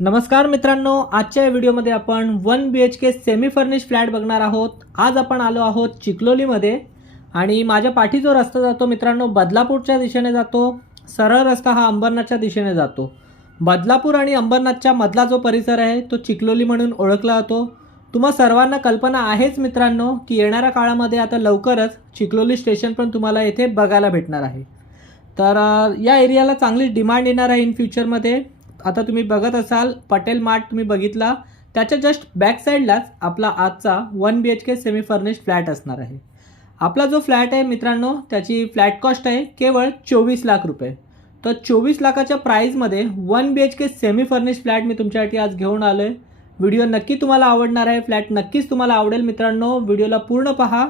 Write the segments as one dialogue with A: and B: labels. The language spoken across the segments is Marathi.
A: नमस्कार मित्रांनो आजच्या या व्हिडिओमध्ये आपण one B H K semi furnish flat बघणार आहोत. आज आपण आलो आहोत चिखलोलीमध्ये आणि माझ्या पाठी जो रस्ता जातो मित्रांनो बदलापूरच्या दिशेने जातो. सरळ रस्ता हा अंबरनाथच्या दिशेने जातो. बदलापूर आणि अंबरनाथच्या मधला जो परिसर आहे तो चिखलोली म्हणून ओळखला जातो. तुम्हा सर्वांना कल्पना आहेच मित्रांनो की येणाऱ्या काळामध्ये आता लवकरच चिखलोली स्टेशन पण तुम्हाला येथे बघायला भेटणार आहे. तर या एरियाला चांगली डिमांड येणार आहे इन फ्युचरमध्ये आता तुम्ही बघत असाल पटेल मार्ट तुम्ही बघितला. त्याच्या जस्ट बॅक साईडलाच आपला आजचा one B H K semi furnished flat असणार आहे. आपला जो फ्लॅट आहे मित्रांनो त्याची फ्लॅट कॉस्ट आहे केवळ चोवीस लाख रुपये. तर चोवीस लाखाच्या प्राईजमध्ये one B H K semi furnished flat मी तुमच्यासाठी आज घेऊन आलो आहे व्हिडिओ नक्की तुम्हाला आवडणार आहे फ्लॅट नक्कीच तुम्हाला आवडेल मित्रांनो. व्हिडिओला पूर्ण पहा.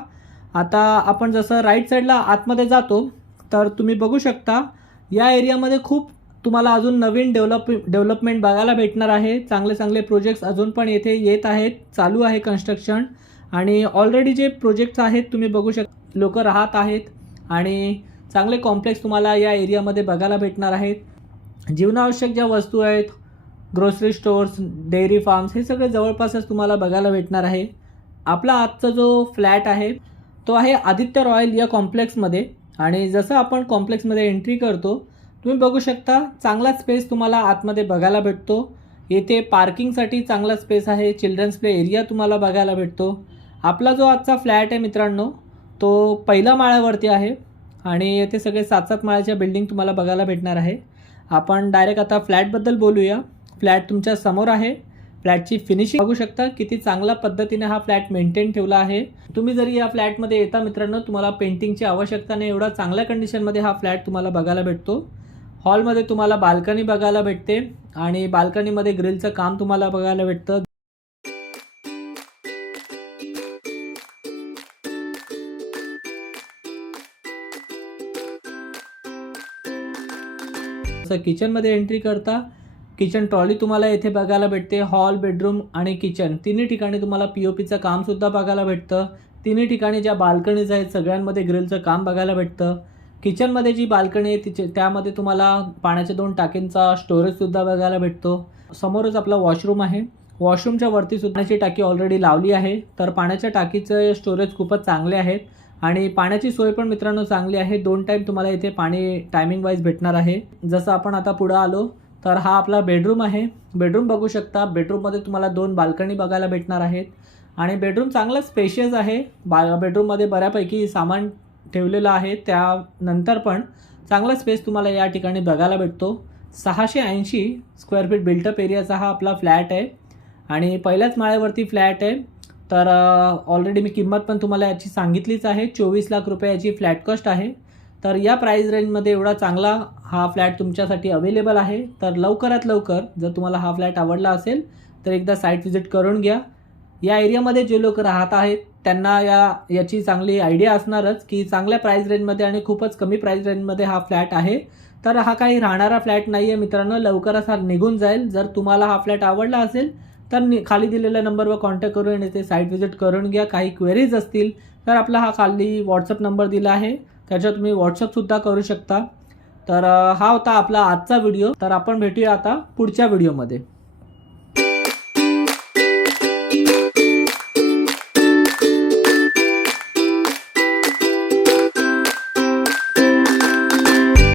A: आता आपण जसं राईट साईडला आतमध्ये जातो तर तुम्ही बघू शकता या एरियामध्ये खूप तुम्हाला अजून नवीन डेव्हलप डेव्हलपमेंट बघायला भेटणार आहे. चांगले चांगले प्रोजेक्ट्स अजून पण येथे येत आहेत. चालू आहे कन्स्ट्रक्शन आणि ऑलरेडी जे प्रोजेक्ट्स आहेत तुम्ही बघू शक लोक राहत आहेत. आणि चांगले कॉम्प्लेक्स तुम्हाला या एरियामध्ये बघायला भेटणार आहेत. जीवनावश्यक ज्या वस्तू आहेत ग्रोसरी स्टोअर्स डेअरी फार्म्स हे सगळे जवळपासच तुम्हाला बघायला भेटणार आहे. आपला आजचा जो फ्लॅट आहे तो आहे आदित्य रॉयल या कॉम्प्लेक्समध्ये आणि जसं आपण कॉम्प्लेक्समध्ये एंट्री करतो तुम्ही बघू शकता चांगला स्पेस तुम्हाला आतमध्ये बघायला भेटतो. येथे पार्किंगसाठी चांगला स्पेस आहे चिल्ड्रन्स प्ले एरिया तुम्हाला बघायला भेटतो. आपला जो आजचा फ्लॅट आहे मित्रांनो तो पहिल्या माळ्यावरती आहे आणि येथे सगळे सात सात माळ्याच्या बिल्डिंग तुम्हाला बघायला भेटणार आहे. आपण डायरेक्ट आता फ्लॅटबद्दल बोलूया. फ्लॅट तुमच्यासमोर आहे. फ्लॅटची फिनिशिंग बघू शकता किती चांगल्या पद्धतीने हा फ्लॅट मेंटेन ठेवला आहे. तुम्ही जरी या फ्लॅटमध्ये येता मित्रांनो तुम्हाला पेंटिंगची आवश्यकता नाही एवढा चांगल्या कंडिशनमध्ये हा फ्लॅट तुम्हाला बघायला भेटतो. हॉलमध्ये तुम्हाला बाल्कनी बघायला भेटते आणि बाल्कनीमध्ये ग्रिलचं काम तुम्हाला बघायला भेटतं. किचनमध्ये एंट्री करता किचन ट्रॉली तुम्हाला येथे बघायला भेटते हॉल बेडरूम आणि किचन. तिन्ही ठिकाणी तुम्हाला पी ओ पीचं कामसुद्धा बघायला भेटतं. तिन्ही ठिकाणी ज्या बाल्कनीज आहेत सगळ्यांमध्ये ग्रिलचं काम बघायला भेटतं. किचनमध्ये जी बाल्कनी आहे तिचे त्यामध्ये तुम्हाला पाण्याच्या दोन टाकींचा स्टोरेजसुद्धा बघायला भेटतो. समोरच आपला वॉशरूम आहे. वॉशरूमच्या वरती सुद्धाची पाण्याची टाकी ऑलरेडी लावली आहे. तर पाण्याच्या टाकीचं स्टोरेज खूपच चांगले आहेत. आणि पाण्याची सोय पण मित्रांनो चांगली आहे. दोन टाईम तुम्हाला इथे पाणी टायमिंग वाईज भेटणार आहे. जसं आपण आता पुढं आलो तर हा आपला बेडरूम आहे. बेडरूम बघू शकता. बेडरूममध्ये तुम्हाला दोन बाल्कनी बघायला भेटणार आहेत. आणि बेडरूम चांगला स्पेशियस आहे. बा बेडरूममध्ये बऱ्यापैकी सामान ठेवलेलं आहे. त्यानंतर पण चांगला स्पेस तुम्हाला या ठिकाणी बघायला भेटतो. सहाशे ऐंशी स्क्वेअर फीट बिल्टअप एरियाचा हा आपला फ्लॅट आहे. आणि पहिल्याच माळ्यावरती फ्लॅट आहे. तर ऑलरेडी मी किंमत पण तुम्हाला याची सांगितलीच आहे. चोवीस लाख रुपये याची फ्लॅट कॉस्ट आहे. तर या प्राईस रेंजमध्ये एवढा चांगला हा फ्लॅट तुमच्यासाठी अवेलेबल आहे. तर लवकरात लवकर जर तुम्हाला हा फ्लॅट आवडला असेल तर एकदा साईट व्हिजिट करून घ्या. या एरियामध्ये जे लोक राहत आहेत त्यांना या याची चांगली आयडिया असणारच की चांगल्या प्राईस रेंजमध्ये आणि खूपच कमी प्राईस रेंजमध्ये हा फ्लॅट आहे. तर हा काही राहणारा फ्लॅट नाही आहे मित्रांनो लवकरच हा निघून जाईल. जर तुम्हाला हा फ्लॅट आवडला असेल तर खाली दिलेल्या नंबरवर कॉन्टॅक्ट करून येथे साईट व्हिजिट करून घ्या. काही क्वेरीज असतील तर आपला हा खाली व्हॉट्सअप नंबर दिला आहे. त्याच्यावर तुम्ही व्हॉट्सअपसुद्धा करू शकता. तर हा होता आपला आजचा व्हिडिओ तर आपण भेटूया आता पुढच्या व्हिडिओमध्ये